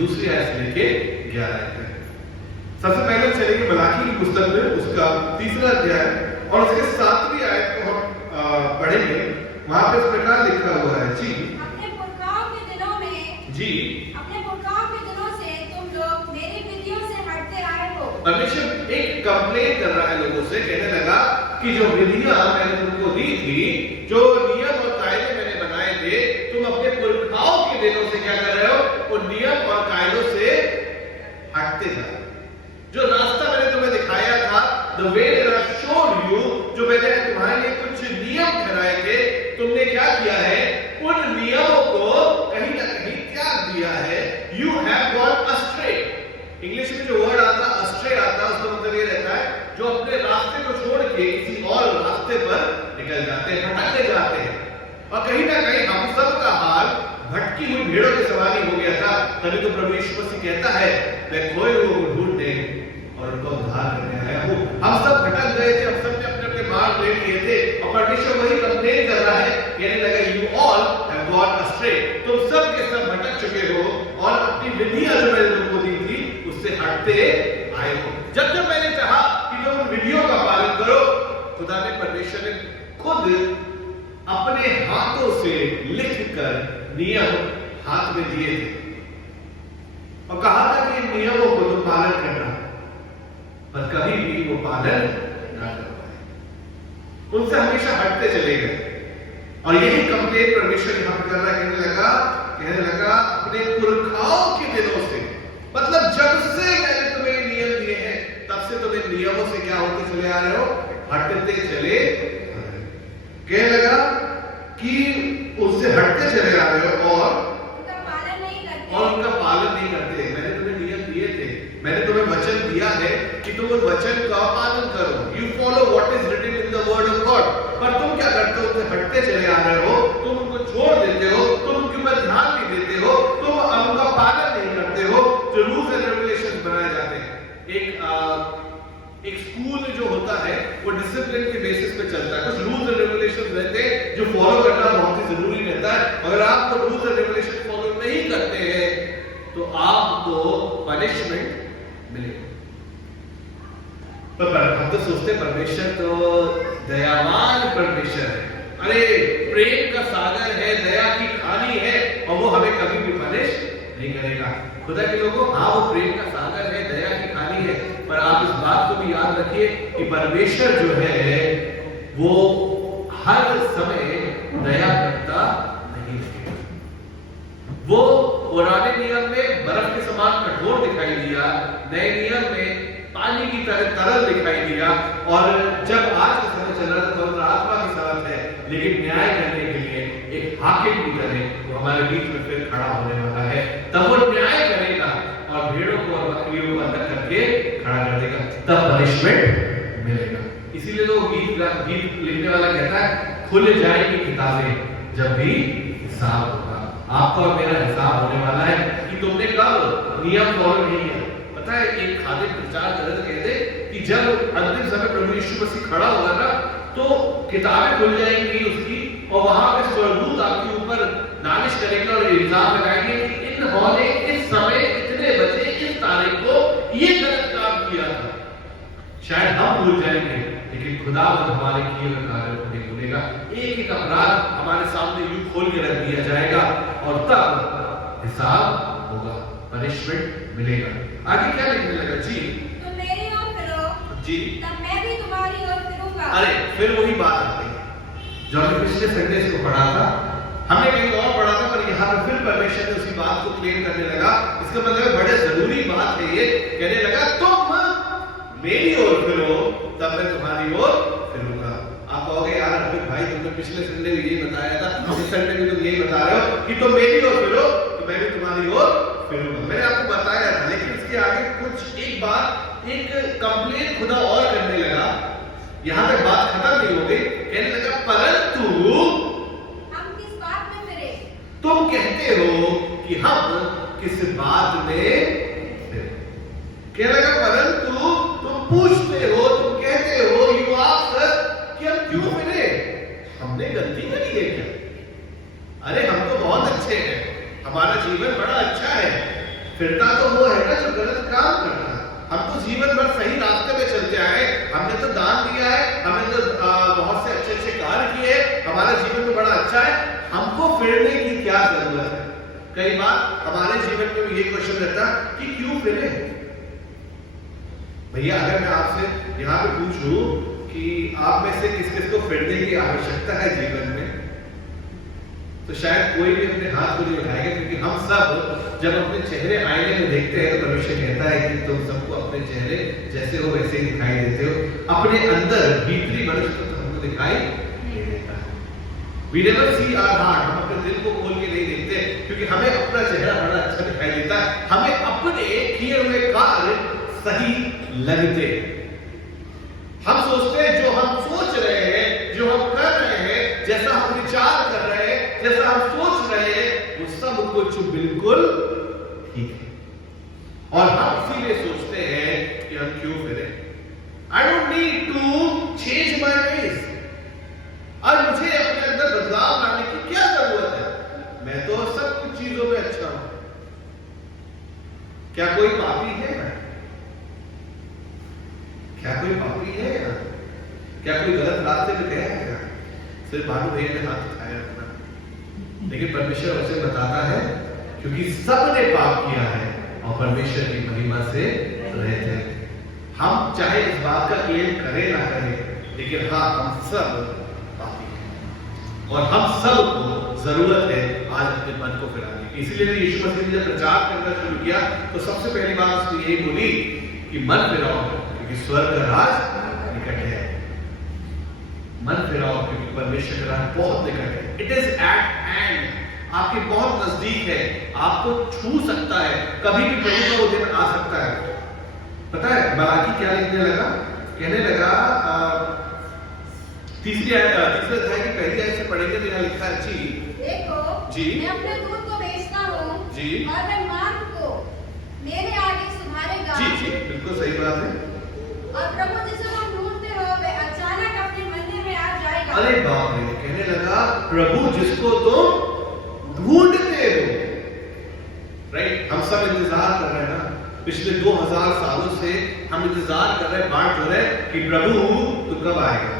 दूसरी आयत से लेके 11 आयत तक। सबसे पहले चलेंगे मलाकी की पुस्तक में, उसका 3रा अध्याय और उसके 7वीं आयत को हम पढ़ेंगे। वहां पे इस प्रकार लिखा हुआ है जी, अपने पुरखाओं के दिनों में जी अपने पुरखाओं के दिनों से तुम लोग मेरी विधियों से हटते आए हो। परमेश्वर एक कंप्लेन कर रहा है लोगों से, कहने लगा कि जो विधियां मैंने तुमको दी थी, जो नियम और कायदे मैंने बनाए थे, तुम अपने पुरखाओं के दिनों से क्या कर रहे हो? उन नियम और कायदों से हटते जा रहे हो। जो रास्ता मैंने तुम्हें दिखाया था, the way that I showed you, जो मैंने तुम्हारे लिए कुछ नियम ठहराए थे, तुमने क्या किया है? उन नियमों को कहीं ना कहीं त्याग दिया है। You have gone astray। English में जो वर्ड आता है astray आता है, उसका मतलब ये रहता है जो अपने रास्ते को छोड़ के किसी और रास्ते पर निकल जाते हैं, भटकने जाते हैं। और कहीं ना कहीं हम सब का हाल भटकी हुई भेड़ों के समान ही हो गया था। तभी तो प्रभु यीशु मसीह कहता है, मैं खोए हुए को ढूंढने और उनको उद्धार करने आया हूं। हम सब भटक गए थे, हम सब ने अपने अपने मार्ग ले लिए थे, और परमेश्वर वही कंप्लेन कर रहा है, कहने लगा यू ऑल हैव गॉन अस्ट्रे। तुम सब के सब भटक चुके हो और अपनी विधियां जो मैंने तुमको दी थी उससे हटते आए हो। जब जब मैंने कहा कि तुम उन विधियों का पालन करो, खुदा ने, परमेश्वर ने खुद अपने हाथों से लिखकर नियम हाथ में दिए थे और कहा था कि इन नियमों को तुम पालन करना, पर कभी भी वो पालन ना कर पाए, उनसे हमेशा हटते चले गए। और यही कंप्लेन परमेश्वर यहां पर कर रहा है, कहने लगा अपने पुरखाओं के दिनों से, मतलब जब से मैंने तुम्हें नियम दिए हैं, तब से तुम इन नियमों से क्या होते चले आ रहे हो? हटते चले। कहने लगा कि उससे हटते चले आ रहे हो और उनका पालन नहीं करते। मैंने तुम्हें नियम दिए थे, मैंने तुम्हें वचन दिया है कि तुम उन वचन का पालन करो। You follow what is written in the word of God. पर तुम क्या करते हो? उनसे हटते चले आ रहे हो, तुम उनको छोड़ देते हो, तुम उनके ऊपर ध्यान नहीं देते हो, तुम उनका पालन नहीं करते हो। जो रूल्स एंड रेगुलेशंस बनाए जाते हैं, एक स्कूल जो होता है वो डिसिप्लिन के बेसिस पे चलता है। कुछ रूल्स एंड रेगुलेशंस रहते हैं जो फॉलो करना बहुत ही जरूरी रहता है। अगर आप वो रूल्स एंड रेगुलेशन फॉलो नहीं करते हैं तो आपको पनिशमेंट मिलेगा। पर हम तो सोचते परमेश्वर तो दयावान परमेश्वर है, अरे प्रेम का सागर है, दया की खानी है, और वो हमें कभी भी पनिश नहीं करेगा। खुदा के लोगों, हाँ वो प्रेम का सागर है, दया की खानी है, पर आप इस बात को भी याद रखिए कि परमेश्वर जो है वो हर समय दया करता नहीं है। वो पुराने नियम में बर्फ के समान कठोर दिखाई दिया, नए नियम में पानी की तरह तरल दिखाई दिया, और जब आज का समय चल रहा है तो आत्मा की साथ है, लेकिन न्याय करने के लिए एक हाकिम की तरह वो हमारे बीच में फिर खड़ा होने वाला है। तब वो न्याय करेगा और भेड़ों को और बकरियों को अलग करके खड़ा कर देगा, तब पनिशमेंट मिलेगा। इसीलिए तो गीत लिखने वाला कहता है, खुल जाएगी किताबें जब भी हिसाब होगा। आपका और मेरा हिसाब होने वाला है कि तुमने कब नियम फॉलो नहीं किया। पता है, एक खादिम प्रचार करते कहते कि जब अंतिम समय प्रभु यीशु मसीह खड़ा होगा ना, तो किताबें खुल जाएंगी उसकी, और वहां पे स्वर्गदूत आपके ऊपर नालिश करेंगे और इल्जाम लगाएंगे कि इन्होंने इस समय इतने बजे इस तारीख को ये गलत काम किया था। शायद हम भूल जाएंगे, लेकिन खुदा हमारे किए हुए कार्यों को नहीं भूलेगा। एक एक अपराध हमारे सामने यूं खोल के रख दिया जाएगा और तब हिसाब होगा, पनिशमेंट मिलेगा। आगे क्या लिखने लगा जी? तुम मेरी ओर फिरो जी, तब मैं भी तुम्हारी ओर फिरूंगा। अरे फिर वही बात आ गई जो हमने पिछले संडे इसको पढ़ा था। हमने कहीं और पढ़ा था, पर यहाँ पे फिर परमेश्वर ने उसी बात को क्लेम करने लगा। इसका मतलब बड़े जरूरी बात है ये, कहने लगा तुम मेरी ओर फिरो तब मैं तुम्हारी ओर फिरूंगा। आप कहोगे यार अमित भाई तुमने पिछले संडे भी यही बताया था, इस संडे भी तुम यही बता रहे हो कि तुम मेरी ओर फिरो तो मैं भी तुम्हारी ओर फिरूंगा। मैंने आपको बताया था, लेकिन इसके आगे कुछ एक बात, एक कंप्लेन खुदा और करने लगा। यहां तक बात खत्म नहीं हो गई, कहने लगा परंतु हम किस बात में फिरे? तुम कहते हो कि हम किस बात में फिरे। कहने लगा परंतु तुम पूछते हो, तुम कहते हो, यू आस्क कि हम क्यों फिरे? हमने गलती करी है क्या? अरे हम तो बहुत अच्छे हैं, हमारा जीवन बड़ा अच्छा है, फिरता तो वो है ना जो गलत काम करता है। हम तो जीवन भर सही रास्ते में चलते आए, हमने तो दान दिया है, हमने तो बहुत से अच्छे अच्छे कार्य किए, हमारा जीवन तो बड़ा अच्छा है, हमको फिरने की क्या जरूरत है? कई बार हमारे जीवन में ये क्वेश्चन रहता है कि क्यों फिरे? भैया अगर मैं आपसे यहाँ पे पूछूं कि आप में से किस किस को फिरने की आवश्यकता है जीवन में, तो शायद कोई भी अपने हाथ को नहीं उठाएगा, क्योंकि हम सब जब अपने चेहरे आईने में देखते हैं तो परमेश्वर कहता है कि तुम सबको अपने चेहरे जैसे हो वैसे ही दिखाई देते हो, अपने अंदर भीतरी मनुष्य तो हमको दिखाई नहीं देता है। We never see our heart, हम अपने दिल को खोल के नहीं देखते, क्योंकि हमें अपना चेहरा बड़ा अच्छा दिखाई देता है, हमें अपने किए हुए कार्य सही लगते। हम सोचते हैं जो हम सोच रहे हैं, जो हम कर रहे हैं, जैसा हम विचार कर रहे हैं, जैसा हम सोच रहे हैं, वो सब कुछ बिल्कुल ठीक है। और हम इसीलिए सोचते हैं कि हम क्यों फिरे। I don't need to change my ways। और मुझे अपने अंदर बदलाव लाने की क्या जरूरत है? मैं तो सब कुछ चीजों में अच्छा हूं। क्या कोई पापी है? क्या कोई पापी है? क्या कोई गलत रास्ते पे गया है? सिर्फ भानु भैया ने हाथ उठाया अपना, लेकिन परमेश्वर उसे बताता है क्योंकि सबने पाप किया है और परमेश्वर की महिमा से रहित है। हम चाहे इस बात का क्लेम करें ना करें, लेकिन हाँ हम सब पापी हैं और हम सब को जरूरत है आज अपने मन को फिराने की। इसीलिए यीशु मसीह ने जब प्रचार करना शुरू किया तो सबसे पहली बात उसने यही बोली कि मन फिराओ क्योंकि स्वर्ग का राज निकट है। मन फिराओ क्योंकि परमेश्वर का राज बहुत निकट है। इट इज एट हैंड, आपके बहुत नजदीक है, आपको छू सकता है, कभी भी प्रभु का वो दिन आ सकता है। पता है मलाकी क्या लिखने लगा? कहने लगा तीसरे अध्याय की पहली आयत से पढ़ेंगे तो यहाँ लिखा है जी देखो जी मैं अपने दूत को भेजता हूँ जी और मैं मार्ग को मेरे आगे सुधारेगा। जी जी बिल्कुल सही बात है। और प्रभु जिसे तुम ढूंढते हो वे अचानक अपने मंदिर में आ जाएगा। अरे बाप रे, कहने लगा प्रभु जिसको तुम ढूंढते हो। राइट, हम सब इंतजार कर रहे हैं ना, पिछले 2000 सालों से हम इंतजार कर रहे हैं, बाट हो रहे हैं कि प्रभु तू कब आएगा।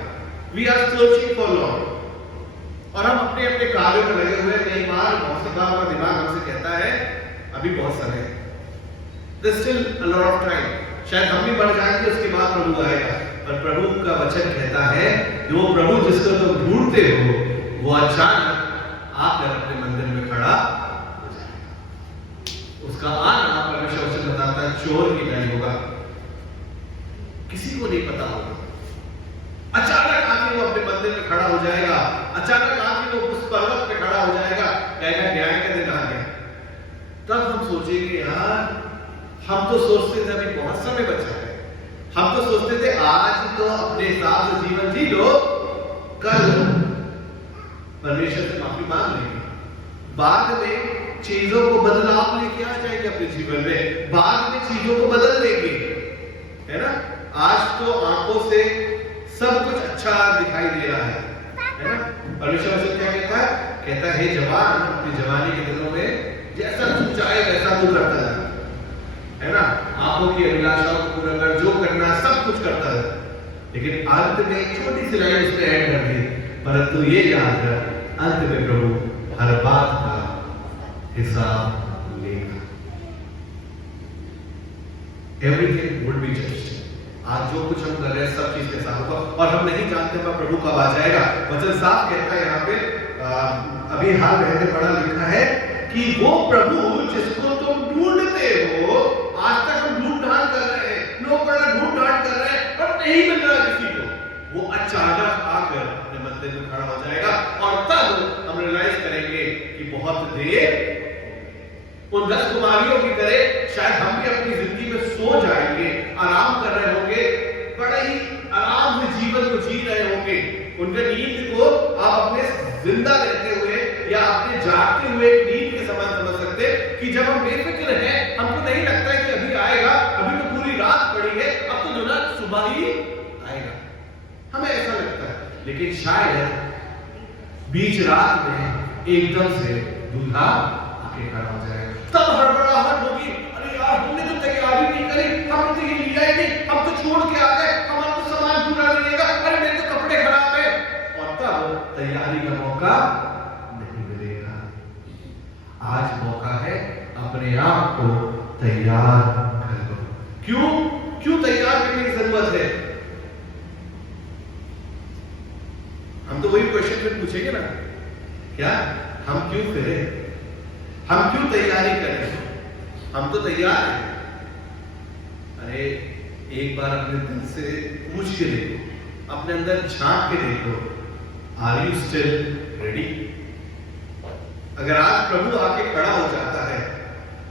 We are searching for Lord और हम अपने अपने कार्यों में लगे हुए हैं। कई बार बहुत सी बार हमारा दिमाग हमसे कहता है अभी बहुत समय है, there's still a lot of time, शायद हम भी बढ़ जाएंगे उसके बाद प्रभु आएगा। पर प्रभु का वचन कहता है कि वो प्रभु जिसको तुम ढूंढते हो वो अचानक आकर अपने मंदिर में खड़ा हो जाएगा। उसका आना परमेश्वर वचन बताता है चोर की नहीं होगा, किसी को नहीं पता होगा। अचानक आके वो अपने मंदिर में खड़ा हो जाएगा, अचानक आके वो उस पर्वत पे खड़ा हो जाएगा, कहेगा न्याय का दिन आ गया। तब हम सोचेंगे यार हम तो सोचते थे अभी बहुत समय बचा है, हम तो सोचते थे आज तो अपने हिसाब से जीवन जी लो, कल परमेश्वर से माफी मांग लेंगे, बाद में चीजों को बदलाव लेके आ जाएंगे अपने जीवन में, बाद में चीजों को बदल देंगे, है ना। आज तो आंखों से सब कुछ अच्छा दिखाई दे रहा है ना। परमेश्वर से क्या कहता है? कहता है जवान अपनी जवानी के दिनों में जैसा तू चाहे वैसा तू करता है ना। आंखों की अभिलाषाओं को पूरा कर, जो करना सब कुछ करता है, लेकिन अंत में एक छोटी सी लाइन उसने ऐड कर दी, परंतु ये याद कर अंत में प्रभु हर बात का हिसाब लेगा। Everything would be judged. आज जो कुछ हम कर रहे हैं सब चीज के साथ होगा और हम नहीं जानते प्रभु कब आ जाएगा। वचन साफ कहता है यहाँ पे अभी हाल मैंने पढ़ा लिखा है कि वो प्रभु जिसको तुम ढूंढते हो, आज तक हम ढूंढ ढांड कर रहे हैं, लोग बड़ा ढूंढ ढांड कर रहे हैं पर नहीं मिल रहा किसी को, वो अचानक आकर अपने मंदिर में खड़ा हो जाएगा और तब हम रियलाइज करेंगे कि बहुत देर। उन 10 कुमारियों की तरह शायद हम भी अपनी जिंदगी में सो जाएंगे, आराम कर रहे होंगे, बड़े ही आराम से जीवन को जी रहे होंगे। उनके नींद को आप अपने जिंदा रहते हुए या अपने जागते हुए नींद के समान समझ सकते कि जब हम बेफिक्र हैं, हमको नहीं लगता है कि अभी आएगा, अभी तो पूरी रात पड़ी है, अब तो दुल्हा सुबह ही आएगा, हमें ऐसा लगता है। लेकिन शायद बीच रात में एकदम से दूल्हा आके खड़ा हो जाएगा, तब हड़बड़ाहट होगी, अपने आप को तैयार कर लो। क्यों तैयार करने की जरूरत है? हम तो वही क्वेश्चन फिर पूछेंगे ना, क्या हम क्यों करें, हम क्यों तैयारी करें? हम तो तैयार हैं। अरे एक बार अपने दिल से पूछ के देखो, अपने अंदर झांक के देखो, आर यू स्टिल रेडी? अगर आज प्रभु आके खड़ा हो जाता है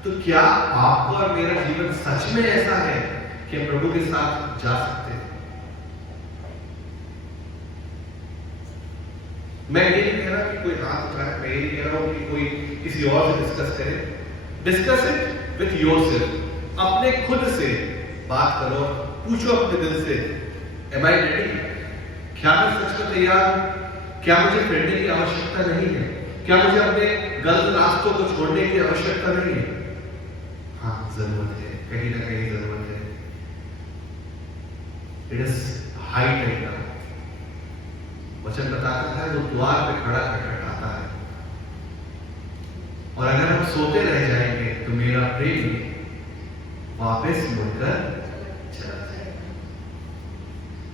तो क्या आपका और मेरा जीवन सच में ऐसा है कि हम प्रभु के साथ जा सकते हैं? मैं ये नहीं कह रहा कि कोई हाथ उठाए, मैं ये नहीं कह रहा हूं कि कोई किसी और से डिस्कस करे। डिस्कस इट विथ योरसेल्फ, अपने खुद से बात करो, पूछो अपने दिल से, एम आई रेडी? क्या मैं सच में तैयार हूं? क्या मुझे फिरने की आवश्यकता नहीं है? क्या मुझे अपने गलत रास्तों को छोड़ने की आवश्यकता नहीं है? हाँ, जरूरत है, कहीं ना कहीं जरूरत है। It is high time now. वचन बताता है वो द्वार पे खड़ा खटखटाता है, और अगर हम सोते रह जाएंगे तो मेरा प्रेमी वापस मुड़कर चला जाएगा।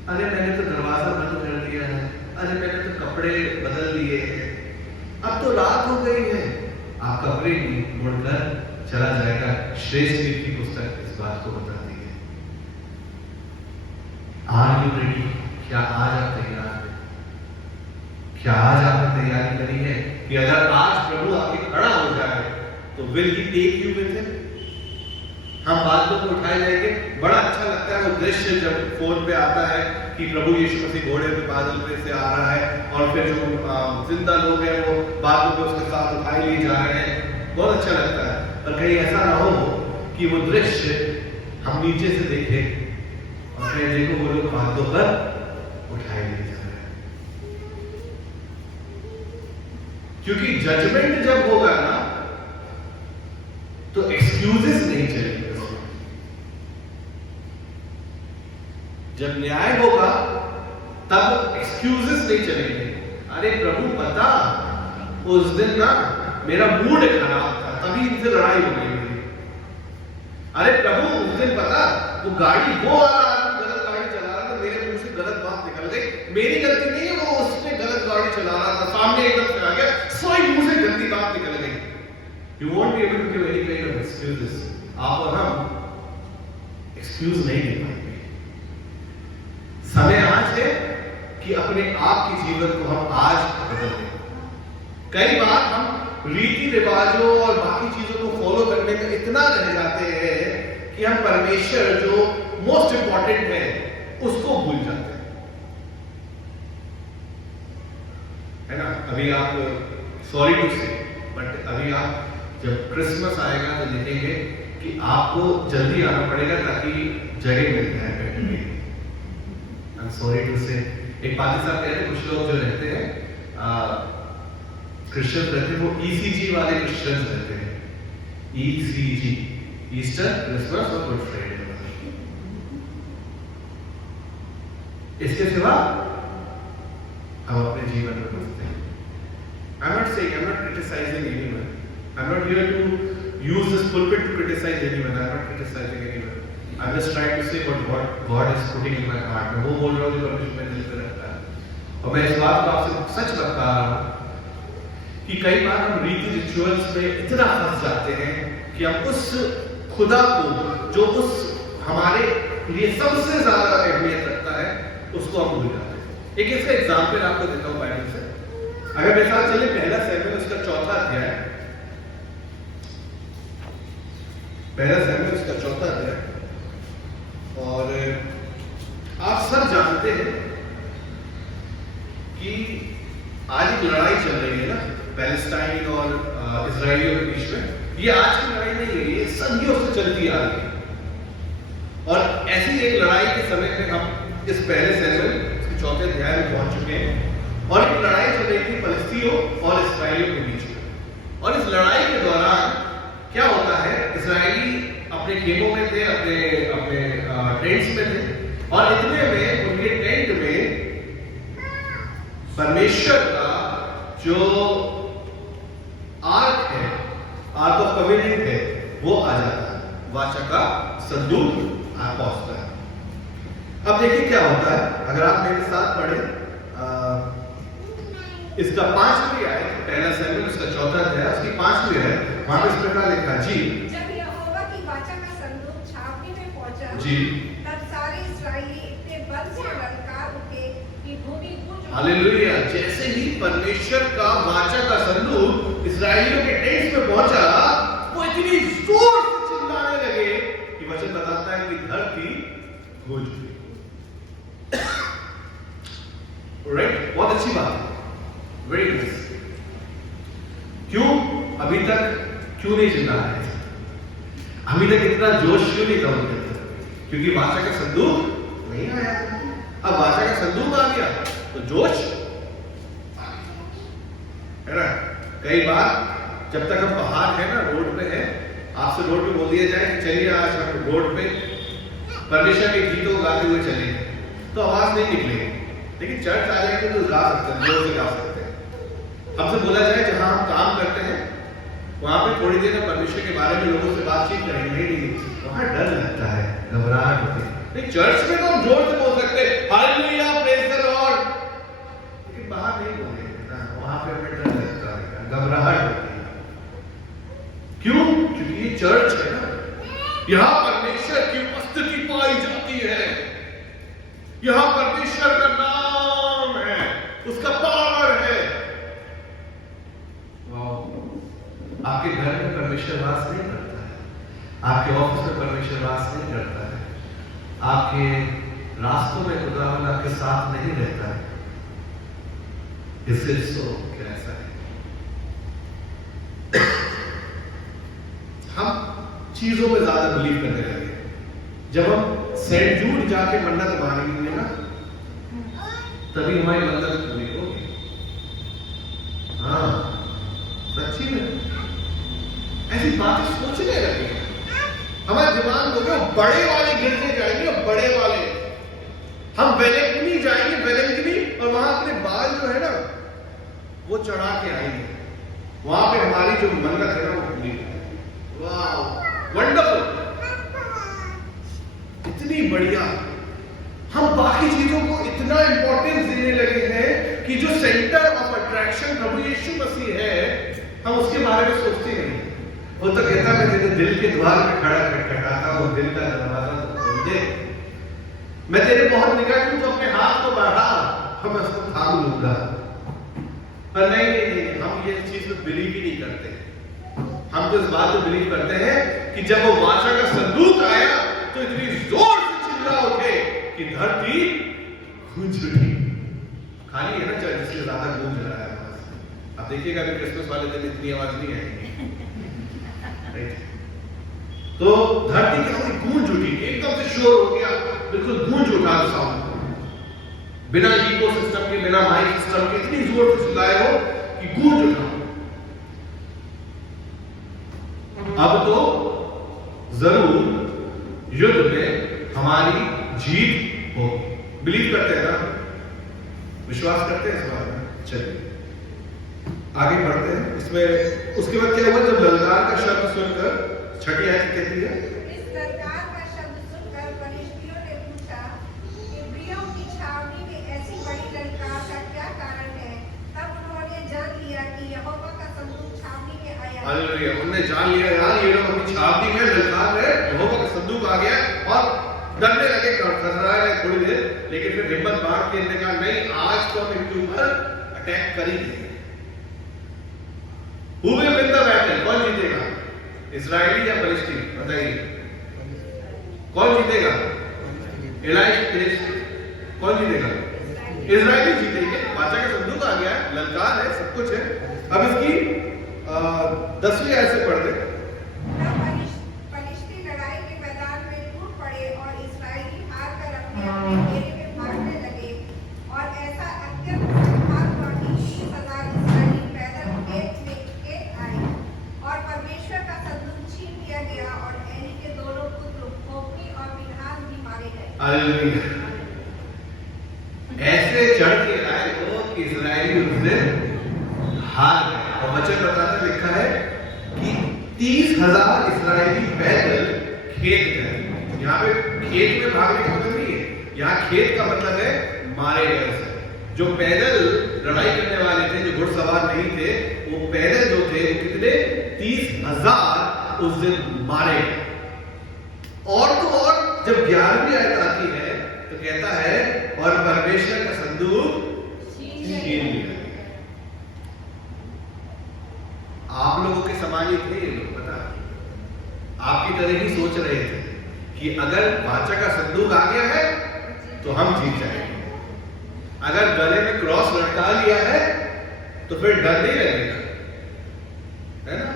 अरे मैंने तो दरवाजा बंद कर दिया है, अरे मैंने तो कपड़े बदल दिए हैं, अब तो रात हो गई है। आपका प्रेमी मुड़कर चला जाएगा। श्रेष्ठ गीत की पुस्तक इस बात को बताती है। Are you ready? क्या आज आप तैयार हैं? क्या आज आपने तैयारी करी है कि अगर आज प्रभु आके खड़ा हो जाए तो will he take you with him? हम बातों को उठाए जाएंगे। बड़ा अच्छा लगता है वो दृश्य जब फोन पे आता है कि प्रभु यीशु मसीह घोड़े पे बादल पे से आ रहा है, और फिर जो जिंदा लोग हैं वो बादलों पे उसके साथ उठाए लिए जा रहे हैं। बहुत अच्छा लगता है। पर कहीं ऐसा ना हो कि वो दृश्य हम नीचे से देखें और फिर देखो वो लोग बादलों पर उठाए लिए जा रहे हैं। क्योंकि जजमेंट जब होगा ना तो एक्सक्यूजेस नहीं चलेंगे। जब न्याय होगा तब एक्सक्यूजेस नहीं चलेंगे। अरे प्रभु पता, उस दिन ना मेरा मूड खराब था, तभी इनसे लड़ाई हो गई मेरी। अरे प्रभु उस दिन पता, वो गाड़ी वो वाला आदमी गलत गाड़ी चला रहा था, मेरे मुंह से गलत बात निकल गई। मेरी गलती नहीं है, वो उसने गलत गाड़ी चला रहा था, सामने एकदम से आ गया, सॉरी मुंह से गंदी बात निकल गई। You won't be able to give any kind of excuses. आप और हम एक्सक्यूज नहीं दे पाएंगे। समय आज है कि अपने आप के जीवन को हम आज बदल दें। कई बार हम रीति रिवाजों और बाकी चीजों को फॉलो करने में इतना रह जाते हैं कि हम परमेश्वर जो मोस्ट इंपॉर्टेंट है उसको भूल जाते हैं, है ना? अभी आप सॉरी टू से, बट अभी आप जब क्रिसमस आएगा तो देखेंगे कि आपको जल्दी आना पड़ेगा ताकि जगह मिल जाए बैठने के लिए। आई एम सॉरी टू से, एक पादी साहब कहते हैं कुछ लोग जो रहते हैं क्रिश्चियंस रहते हैं, वो ECG वाले क्रिश्चियंस रहते हैं। ECG, ईस्टर, क्रिसमस और गुड फ्राइडे। इसके सिवा हम अपने जीवन में बसते हैं। I'm not saying, I'm not criticizing anyone. I'm not here to use this pulpit to criticize anyone. I'm not criticizing anyone. I'm just trying to say what God is putting in my heart. मैं वो बोल रहा हूँ जो परमेश्वर मेरे दिल पे रखता है। और मैं इस बात को आपसे सच बता रहा हूँ कि कई बार हम रीति रिचुअल्स में इतना फंस जाते हैं कि हम उस खुदा को जो उस हमारे लिए सबसे ज्यादा अहमियत रखता है उसको हम भूल जाते हैं। एक इसका एग्जाम्पल आपको देता हूँ बाइबल से। अगर मेरे साथ चलिए पहला सैमुएल उसका 4वां अध्याय, पहला सैमुएल उसका 4वां अध्याय। और आप सब जानते हैं कि आज एक लड़ाई चल रही है ना पैलेस्टाइन और इजराइलियों के बीच में। ये आज की लड़ाई नहीं है, ये सदियों से चलती आ रही है। और ऐसी एक लड़ाई के समय में हम इस पहले सैमुएल उसके 4वें अध्याय में पहुंच चुके हैं। और एक लड़ाई चल रही थी फलस्तीनियों और इस्राएलियों के बीच में। और इस लड़ाई के दौरान क्या होता है, इस्राएली अपने खेमों में थे, अपने टेंट्स में थे, और इतने में उनके टेंट में परमेश्वर का जो आर्क है, आर्क ऑफ कवेनेंट है, वो आ जाता है, वाचा का संदूक पहुंचता है। अब देखिए क्या होता है, अगर आप मेरे साथ पढ़े इसका 5वीं आयत, पहला शमूएल उसका 4था अध्याय, उसकी 5वीं आयत, वहां पे इस प्रकार लिखा है जी। जब यहोवा की वाचा का संदूक छावनी में पहुंचा जी। तब सारे इस्राएली इतने बल से ललकार उठे कि भूमि गूंज उठी। हालेलुया। जैसे ही परमेश्वर का वाचा का संदूक इस्राएलियों के टेंट में पहुंचा, वो इतनी जोर से चिल्लाने लगे कि वचन बताता है कि धरती गूंज उठी। राइट, बहुत अच्छी बात है, वेरी नाइस। क्यों अभी तक क्यों नहीं चिल्ला रहे थे? अभी तक इतना जोश क्यों नहीं था उनके अंदर? क्योंकि वाचा का संदूक नहीं आया था। अब वाचा का संदूक आ गया तो जोश है ना। कई बार जब तक हम बाहर है ना, रोड पे है, आपसे रोड पे बोल दिया जाए कि चलिए आज हम रोड पे परमेश्वर के गीतों गाते हुए चलेंगे, तो आवाज नहीं निकलेगी। लेकिन चर्च आ जाएंगे तो गा सकते हैं, जोर से गा सकते हैं। हमसे बोला जाए जहां हम काम करते हैं वहां पे थोड़ी देर में परमेश्वर के बारे में लोगों से बातचीत करेंगे, नहीं वहां डर लगता है, घबराहट होती है। लेकिन चर्च में तो हम जोर से बोल सकते हैं हालेलुया, प्रेज द लॉर्ड, लेकिन बाहर नहीं बोलेंगे ना, वहां पे हमें डर लगता है, घबराहट होती है। क्यों? क्योंकि ये चर्च है ना, यहां परमेश्वर की उपस्थिति पाई जाती है, यहां परमेश्वर का नाम है, उसका पावर है। आपके घर में परमेश्वर वास नहीं करता है, आपके ऑफिस में परमेश्वर वास नहीं करता है, आपके रास्तों में खुदावंद आपके साथ नहीं रहता है। इससे सो क्या ऐसा है? हम चीजों में ज्यादा बिलीव करने लगे। जब हम सेंट जूड जाके मन्नत मांगेंगे ना, तभी हमारी मन्नत पूरी होगी। हाँ, सच्ची में ऐसी बातें सोचने लगे, हमारे दिमाग में वो बड़े वाले गिरते जाएंगे, बड़े वाले हम वेलेंकनी जाएंगे, वेलेंकनी, और वहां अपने बाल जो है ना वो चढ़ा के आएंगे, वहां पे हमारी जो मन्नत है ना वो पूरी होगी। वाह, वंडरफुल, इतनी बढ़िया। हम बाकी चीजों को इतना इंपॉर्टेंस देने लगे हैं कि जो सेंटर ऑफ अट्रैक्शन प्रभु यीशु मसीह है, हम उसके बारे में सोचते नहीं। वो तो कहता मैं तेरे दिल के द्वार पे खड़ा खटखटाता हूं, दिल का दरवाजा तो खोल दे, मैं तेरे बहुत निकट हूं, तो अपने हाथ को बढ़ा, हम उसको थाम लूंगा। पर नहीं, हम ये चीज में बिलीव ही नहीं करते। हम तो इस बात को बिलीव करते हैं कि जब वो वाचा का संदूक आया तो इतनी जोर से चिल्ला उठे कि धरती गूंज उठी। खाली है ना चर्च, इसलिए ज्यादा गूंज रहा है। अब देखिएगा कि क्रिसमस वाले दिन इतनी आवाज नहीं आएगी। तो धरती क्या हुई? गूंज उठी, एकदम से शोर हो गया, बिल्कुल गूंज उठा साउंड, बिना इको सिस्टम के, बिना माइक सिस्टम के, इतनी जोर से चिल्लाए हो कि गूंज उठा। अब तो जरूर युद्ध में हमारी जीत होगी। बिलीव करते हैं ना, विश्वास करते हैं इस बात में। चलिए आगे बढ़ते हैं। इसमें उसके बाद क्या हुआ? जब ललकार का शब्द सुनकर, छठी आयत कहती है, इस ललकार का शब्द सुनकर फरिश्तियों ने पूछा, इब्रियों की छावनी में ऐसी बड़ी ललकार का क्या कारण है? तब उन्होंने जान लिया कि यहोवा का संदूक छावनी में आया है। हालेलुया, उन्होंने जान लिया यार ये लोग अपनी छावनी में ललकार है, यहोवा का संदूक आ गया, और डरने लगे, खतरा है थोड़ी देर, लेकिन फिर हिम्मत बांध के इन्होंने कहा नहीं, आज तो हम इनके ऊपर अटैक करेंगे। Who will win the battle? कौन जीतेगा? इजराइली या फिलिस्तीन? बताइए कौन जीतेगा? कौन जीतेगा? इजराइली जीतेंगे। वाचा का संदूक आ गया है, ललकार है, सब कुछ है। अब इसकी 10वीं आयत से पढ़ दे। फलिश्ती लड़ाई के मैदान में टूट पड़े और इस्राएली हार कर अपने अपने घेरे में भागने लगे, और ऐसा अत्यंत संघात हुआ कि 30,000 इस्राएली पैदल खेत में आए, और परमेश्वर का संदूक छीन लिया गया, और एली के दोनों पुत्र होप्नी और फिनहास भी मारे गए। हालेलुया, ऐसे चढ़ के आए वो कि इजराइली उस दिन हार गए। और वचन बताता लिखा है कि 30,000 इस्राएली पैदल खेत गए। यहाँ पे खेत में भागने का मतलब नहीं है, यहाँ खेत का मतलब है मारे गए से। जो पैदल लड़ाई करने वाले थे, जो घुड़सवार नहीं थे, वो पैदल जो थे वो कितने 30,000 उस दिन मारे गए। और तो और जब 11वीं आयत आती है तो कहता है और परमेश्वर का संदूक छीन लिया। आप लोगों के समान ही थे ये लोग, पता आपकी तरह ही सोच रहे थे कि अगर वाचा का संदूक आ गया है तो हम जीत जाएंगे, अगर गले में क्रॉस लटका लिया है तो फिर डर नहीं लगेगा, है ना।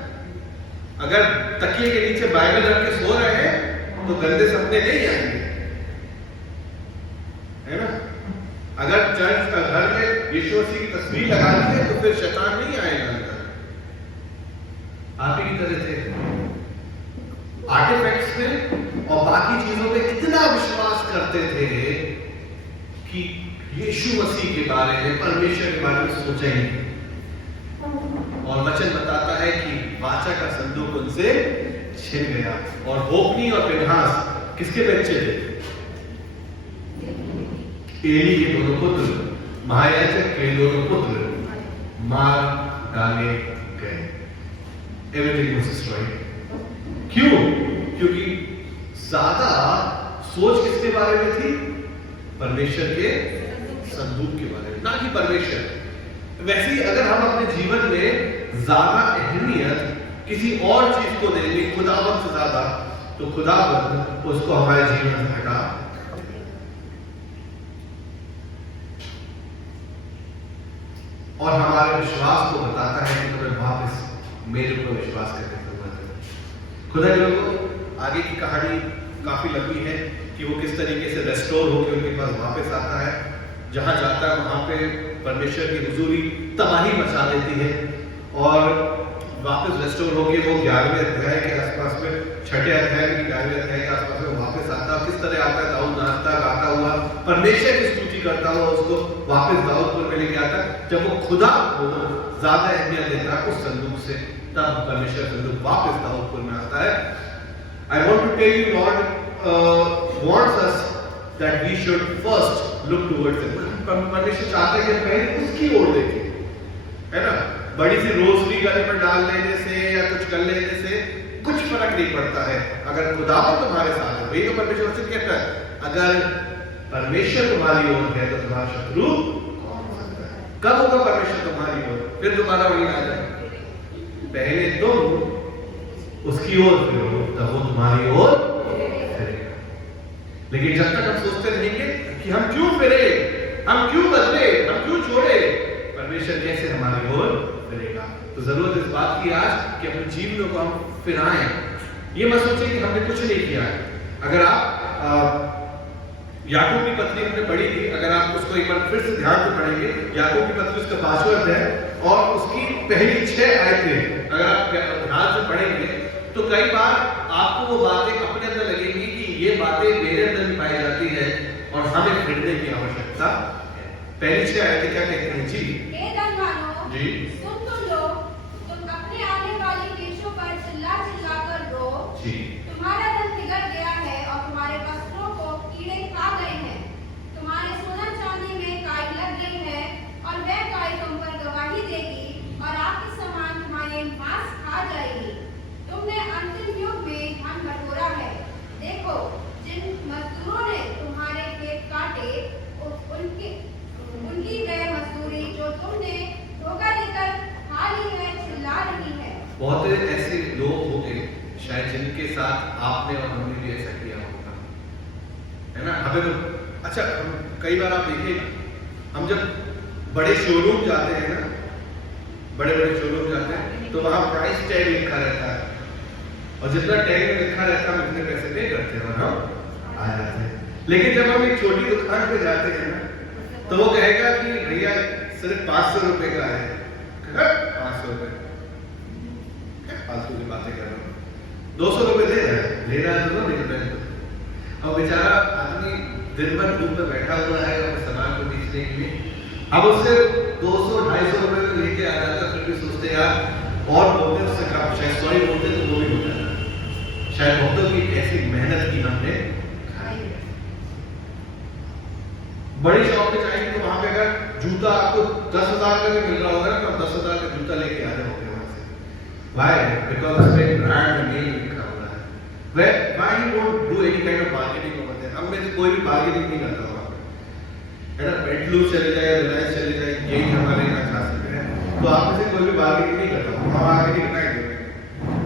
अगर तकिए के नीचे बाइबल रख के सो रहे हैं तो गंदे सपने नहीं आएंगे, है ना। अगर चर्च का घर में यीशु मसीह की तस्वीर लगा दी है तो फिर शैतान नहीं आएगा अंदर। आप ही की तरह थे आर्टिफैक्ट्स में और बाकी चीजों में इतना विश्वास करते थे कि यीशु मसीह के बारे में, परमेश्वर के बारे में सोचा ही नहीं। और वचन बताता है कि वाचा का संदूक उनसे छिन गया। और होप्नी और फिनहास किसके बच्चे थे? एली के दोनों पुत्र, महायाजक के दोनों पुत्र मार डाले गए। Everything was destroyed. क्यों? क्योंकि ज्यादा सोच किसके बारे में थी? परमेश्वर के संदूक के बारे में, ना कि परमेश्वर। वैसे ही अगर हम अपने जीवन में ज्यादा अहमियत किसी और चीज को देंगे खुदावंद से ज्यादा, तो खुदावंद उसको हमारे जीवन से हटा। और हमारे विश्वास को बताता है कि तुम्हें वापस मेरे ऊपर विश्वास करने की जरूरत है। खुदा के लोगों, आगे की कहानी काफी लंबी है कि वो किस तरीके से रेस्टोर होकर उनके पास वापस आता है। जहां जाता है वहां पे परमेश्वर की हुजूरी तबाही मचा देती है और वापस रेस्टोर होकर वो 11वें अध्याय के आसपास में, 6ठे अध्याय में 11वें अध्याय के आसपास में वापस आता है। किस तरह आता है? दाऊद नाचता गाता हुआ, परमेश्वर की स्तुति करता हुआ उसको वापस दाऊदपुर में लेके आता। जब वो खुदा को ज्यादा अहमियत देता है उस संदूक से, तब परमेश्वर संदूक वापस दाऊदपुर में आता है। I want to tell you, Lord wants us that we should first look towards Him. परमेश्वर चाहता है कि हम पहले उसकी ओर देखें, है ना। बड़ी सी रोजरी गले में डाल लेने से या कुछ कर लेने से कुछ फर्क नहीं पड़ता है अगर खुदावंद तुम्हारे साथ है। वही तो परमेश्वर वचन कहता है, अगर परमेश्वर तुम्हारी ओर है तो तुम्हारा शत्रु कौन हो सकता है? कब होगा परमेश्वर तुम्हारी ओर? फिर तुम्हारा वही आ जाए, पहले तुम उसकी ओर फिरो तब वो तुम्हारी ओर फिरेगा। लेकिन जब तक हम सोचते रहेंगे कि हम क्यों फिरे, हम क्यों बदले, हम क्यों छोड़े, परमेश्वर कैसे हमारी ओर फिरेगा। तो जरूरत इस बात की आज कि अपने जीवनों को हम फिराएं। ये मत सोचिए कि हमने कुछ नहीं किया है। अगर आप याकूब की पत्री हमने पढ़ी थी, अगर आप उसको एक बार फिर से ध्यान से पढ़ेंगे, याकूब की पत्री उसका 5वां अध्याय और उसकी पहली 6 आयतें अगर आप ध्यान से पढ़ेंगे तो कई बार आपको वो बातें अपने अंदर लगेंगी कि ये बातें मेरे अंदर भी पाई जाती है और हमें फिरने की आवश्यकता है। पहली 6 आयतें क्या कहती हैं? जी हे धनवानों, जी सुन तो लो, तुम अपने आने वाले देशों पर चिल्ला चिल्लाकर रो। जी तुम्हारा धन बिगड़ गया है और तुम्हारे वस्त्रों को कीड़े खा गए हैं। तुम्हारे सोना चांदी में काई लग गई है और वह काई तुम पर गवाही देगी और आपके समान तुम्हारे मांस खा जाएगी। तुमने अंतिम युग में धन बटोरा है। देखो, जिन मजदूरों ने तुम्हारे खेत काटे, उनकी वह मजदूरी जो तुमने धोखा देकर खा ली है चिल्ला रही है। बहुत ऐसे लोग होंगे शायद जिनके साथ आपने और हमने भी ऐसा किया होगा, है ना। हमें तो अच्छा, कई बार आप देखिए, हम जब बड़े शोरूम जाते हैं ना, बड़े बड़े शोरूम जाते हैं तो वहां प्राइस टैग लिखा रहता है और जितना टैग में लिखा रहता है हम इतने पैसे पे करते हैं और हम आ जाते हैं। लेकिन जब हम एक छोटी दुकान पे जाते हैं ना तो वो कहेगा कि भैया सिर्फ 500 रुपए का है। 500 रुपए, फालतू की बातें कर रहा हूँ, 200 रुपए दे रहा है, ले रहा है तो नहीं दे रहा। और बेचारा आदमी दिन भर धूप में बैठा हुआ है अपने सामान को बेचने के लिए, अब उससे 200-250 रुपए में लेके आ जाता है, फिर भी सोचते यार और बोलते हैं उससे कम, शायद सॉरी बोलते तो वो भी होता है। शायद भक्तों की ऐसी मेहनत की हमने खाई है। बड़ी शॉप में जाएंगे तो वहां पे अगर जूता आपको 10,000 का भी मिल रहा होगा ना, तो आप 10,000 का जूता लेके आ रहे होंगे वहां से। Why? Because उसमें ब्रांड नेम लिखा हुआ है। Why you don't do any kind of bargaining over there? हम में से कोई भी बार्गेनिंग नहीं करता वहां पे, है ना। पेंटलूर चले जाए, रिलायंस चले जाए, यही हमारे यहाँ खा सकते हैं। तो आप में से कोई भी बार्गेनिंग नहीं करता, हम आगे कितना ही देंगे,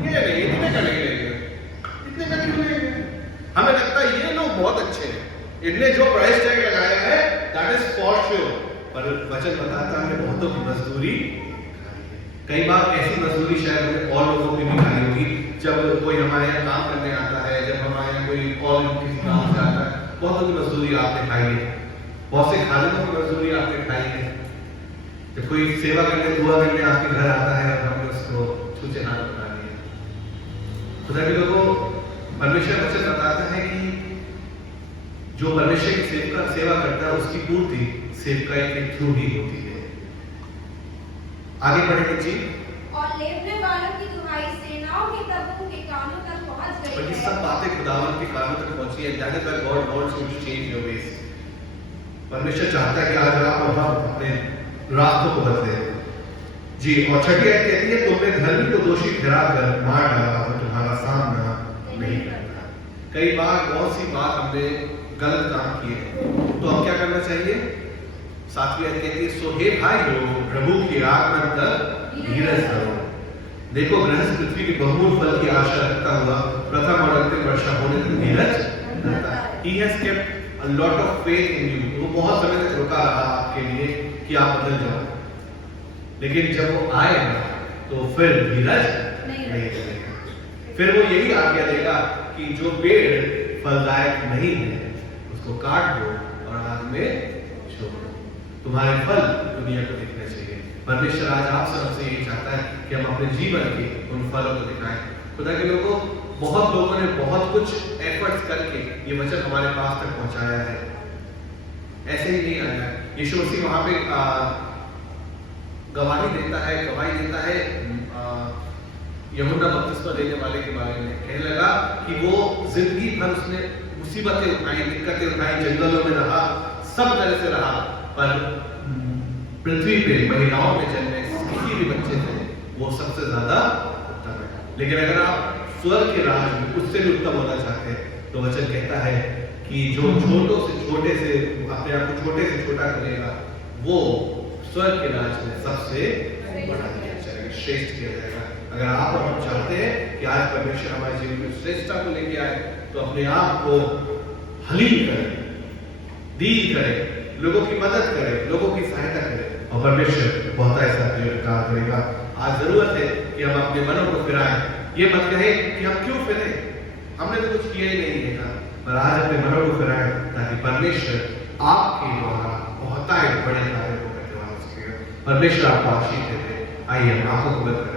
ये नहीं इतने का नहीं लेंगे, इतने का क्यों लेंगे। हमें लगता है ये लोग बहुत अच्छे हैं, इनने जो प्राइस टैग लगाया है दैट इज फॉर श्योर, पर वचन बताता है बहुतों की मजदूरी। कई बार ऐसी मजदूरी शायद हमें और लोगों की भी खाई होगी, जब कोई हमारे यहाँ काम करने आता है, जब हमारे यहाँ कोई और किसी काम से आता है, बहुतों की मजदूरी आपने खाई है, बहुत से खालिदों की मजदूरी आपने खाई है। जब कोई सेवा करने, दुआ करने आपके घर आता है और हमने उसको छूचे हाथ बना दिए। खुदा के लोगों, परमेश्वर वचन बताता है कि जो परमेश्वर की सेवा करता है उसकी पूर्ति सेवकाई के थ्रू ही होती है। आगे बढ़ेंगे जी। और लेपने वालों की दुहाई सेनाओं के तबों के कानों तक पहुंच गई और ये है। सब बातें खुदावन के कानों तक पहुंची है। That is why God wants you to change your ways. परमेश्वर चाहता है कि आज आप और हम अपने रास्तों को बदलें। जी, और छठी आयत कहती है, तुमने धर्मी को दोषी ठहराकर मार डाला और तुम्हारा सामना नहीं करता। कई बार बहुत सी बात हमने गलत काम किए, तो अब क्या करना चाहिए। 7वीं आयत कहती है, सो हे भाइयों, प्रभु के आगमन तक धीरज धरो। देखो, गृहस्थ पृथ्वी के बहुमूल फल की आशा रखता हुआ प्रथम और अंतिम वर्षा होने तक धीरज धरता है। He has kept a lot of faith in you। वो बहुत समय तक रुका रहा आपके लिए कि आप बदल जाओ, लेकिन जब वो आएगा तो फिर धीरज नहीं रहेगा। फिर वो यही आज्ञा देगा कि जो पेड़ फलदायक नहीं है उसको काट दो और आग में छोड़ दो। तुम्हारे फल दुनिया को दिखने चाहिए। परमेश्वर आज आप सबसे यही चाहता है कि हम अपने जीवन के उन फलों को दिखाएं। खुदा के लोगों, बहुत लोगों ने बहुत कुछ एफर्ट्स करके ये वचन हमारे पास तक पहुंचाया है, ऐसे ही नहीं आया। यीशु मसीह वहां पे गवाही देता है यूहन्ना बपतिस्मा देने वाले के बारे में। कहने लगा कि वो जिंदगी भर उसने मुसीबतें उठाई, दिक्कतें उठाई, जंगलों में रहा, सब तरह से रहा, पर पृथ्वी पे महिलाओं में जन्मे किसी भी बच्चे से वो सबसे ज्यादा उत्तम है। लेकिन अगर आप स्वर्ग के राज में उससे भी उत्तम होना चाहते हैं तो वचन कहता है कि जो छोटों से छोटे से अपने आप को छोटे से छोटा करेगा वो स्वर्ग के राज में सबसे बड़ा किया जाएगा, श्रेष्ठ किया जाएगा। अगर आप और हम चाहते हैं कि आज परमेश्वर हमारे जीवन में श्रेष्ठता को लेके आए तो अपने आप को हलीम करें, दीन करें, लोगों की मदद करें, लोगों की सहायता करें, और परमेश्वर बहुत ऐसा कार्य करेगा। आज जरूरत है कि हम अपने मनों को फिराएं। ये मत कहें कि हम क्यों फिरे, हमने तो कुछ किया ही नहीं है, पर आज अपने मनों को फिराएं ताकि परमेश्वर आपके द्वारा बहुत बड़े कार्य को करने वाला हो सके। परमेश्वर आपको आशीष देते। आइए हम आंखों को बंद करें।